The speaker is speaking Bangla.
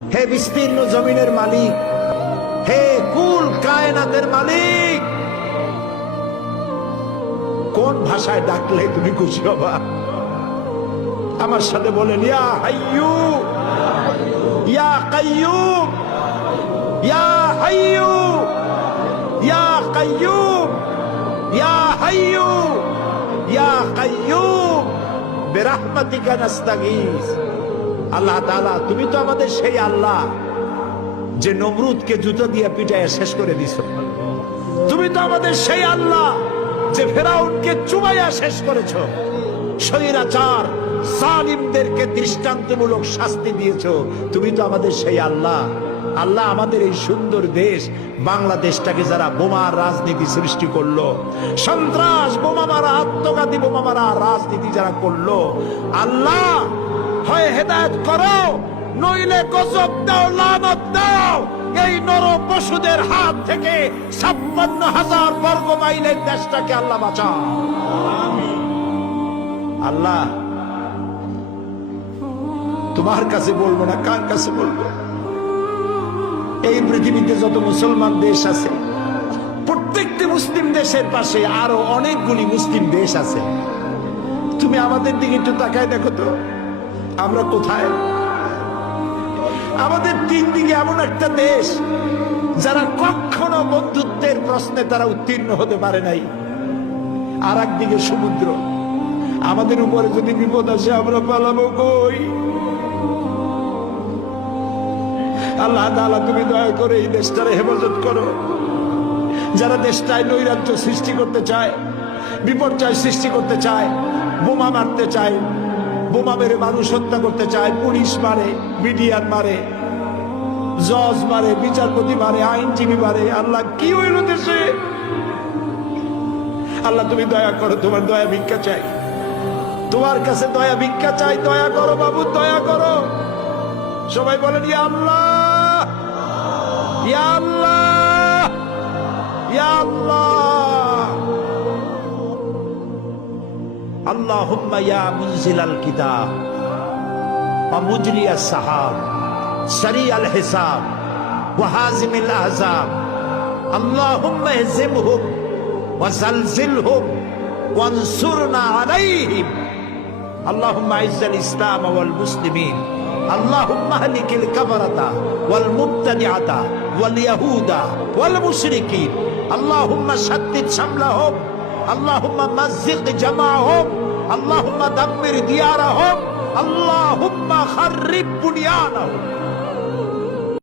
হে বিস্তীর্ণ জমিনের মালিক, হে কুল কায়নাতের মালিক, কোন ভাষায় ডাকলে তুমি খুশি হবা? আমার সাথে বলেন, ইয়া হাইয়ু ইয়া কাইয়ুম, ইয়া হাইয়ু ইয়া কাইয়ুম, ইয়া হাইয়ু ইয়া কাইয়ুম বিরহমাতিকা নাস্তাগীস। আল্লাহ তাআলা, তুমি তো আমাদের সেই আল্লাহ যে নমরুদকে জুতো দিয়ে পিটায় শেষ করে দিছো। তুমি তো আমাদের সেই আল্লাহ যে ফেরাউনকে চুবাইয়া শেষ করেছো। স্বৈরাচার জালিমদেরকে দৃষ্টান্তমূলক শাস্তি দিয়েছো। তুমি তো আমাদের সেই আল্লাহ। আল্লাহ, আমাদের এই সুন্দর দেশ বাংলাদেশটাকে যারা বোমার রাজনীতি সৃষ্টি করলো, সন্ত্রাস, বোমা মারা, আত্মঘাতী বোমা মারা রাজনীতি যারা করলো, আল্লাহ হয় হেদায়েত করো, নইলে গজব দাও, লানত দাও। এই নর পশুদের হাত থেকে 56,000 বর্গ মাইলের দেশটাকে আল্লাহ বাঁচাও। আল্লাহ, তোমার কাছে বলবো না, কার কাছে বলবো? এই পৃথিবীতে যত মুসলমান দেশ আছে, প্রত্যেকটি মুসলিম দেশের পাশে আরো অনেকগুলি মুসলিম দেশ আছে। তুমি আমাদের দিকে একটু তাকায় দেখো তো, আমরা কোথায়? আমাদের তিন দিকে এমন একটা দেশ যারা কখনো বন্ধুত্বের প্রশ্নে তারা উত্তীর্ণ হতে পারে নাই, আর একদিকে সমুদ্র। আমাদের উপরে যদি বিপদ আসে আমরা পালাবো কই? আল্লাহ তাআলা, তুমি দয়া করে এই দেশটার হেফাজত করো। যারা দেশটায় নৈরাজ্য সৃষ্টি করতে চায়, বিপর্যয় সৃষ্টি করতে চায়, বোমা মারতে চায়, বোমা মেরে মানুষ হত্যা করতে চায়, পুলিশ মারে, মিডিয়ার মারে, জজ মারে, বিচারপতি মারে, আইনজীবী মারে। আল্লাহ, কি হইল দেশে? আল্লাহ, তুমি দয়া করো, তোমার দয়া ভিক্ষা চাই, তোমার কাছে দয়া ভিক্ষা চাই। দয়া করো বাবু, দয়া করো। সবাই বলেন, ইয়া আল্লাহ, ইয়া আল্লাহ, ইয়া আল্লাহ। আল্লাহুম্মা ইয়া মুনজিলাল কিতাব ওয়া মুজরিয়াস সাহাব সারিয়াল হিসাব ওয়া হাজিমিল আহজাব, আল্লাহুম্মা ইহজিমহুম ওয়া জালজিলহুম ওয়ানসুরনা আলাইহিম, আল্লাহুম্মা আইজ্জাল ইসলাম ওয়াল মুসলিমিন, আল্লাহুম্মা আহলিকিল কাফারাতা ওয়াল মুবতাদিআতা ওয়াল ইয়াহুদা ওয়াল মুশরিকিন, আল্লাহুম্মা শাদ্দিদ শামলাহুম, আল্লাহুম্মা মাযজিক জামাআহুম, আল্লাহুম্মা দাম্মির দিয়ারাহুম, আল্লাহুম্মা খাররিব বুনিয়ানাহুম।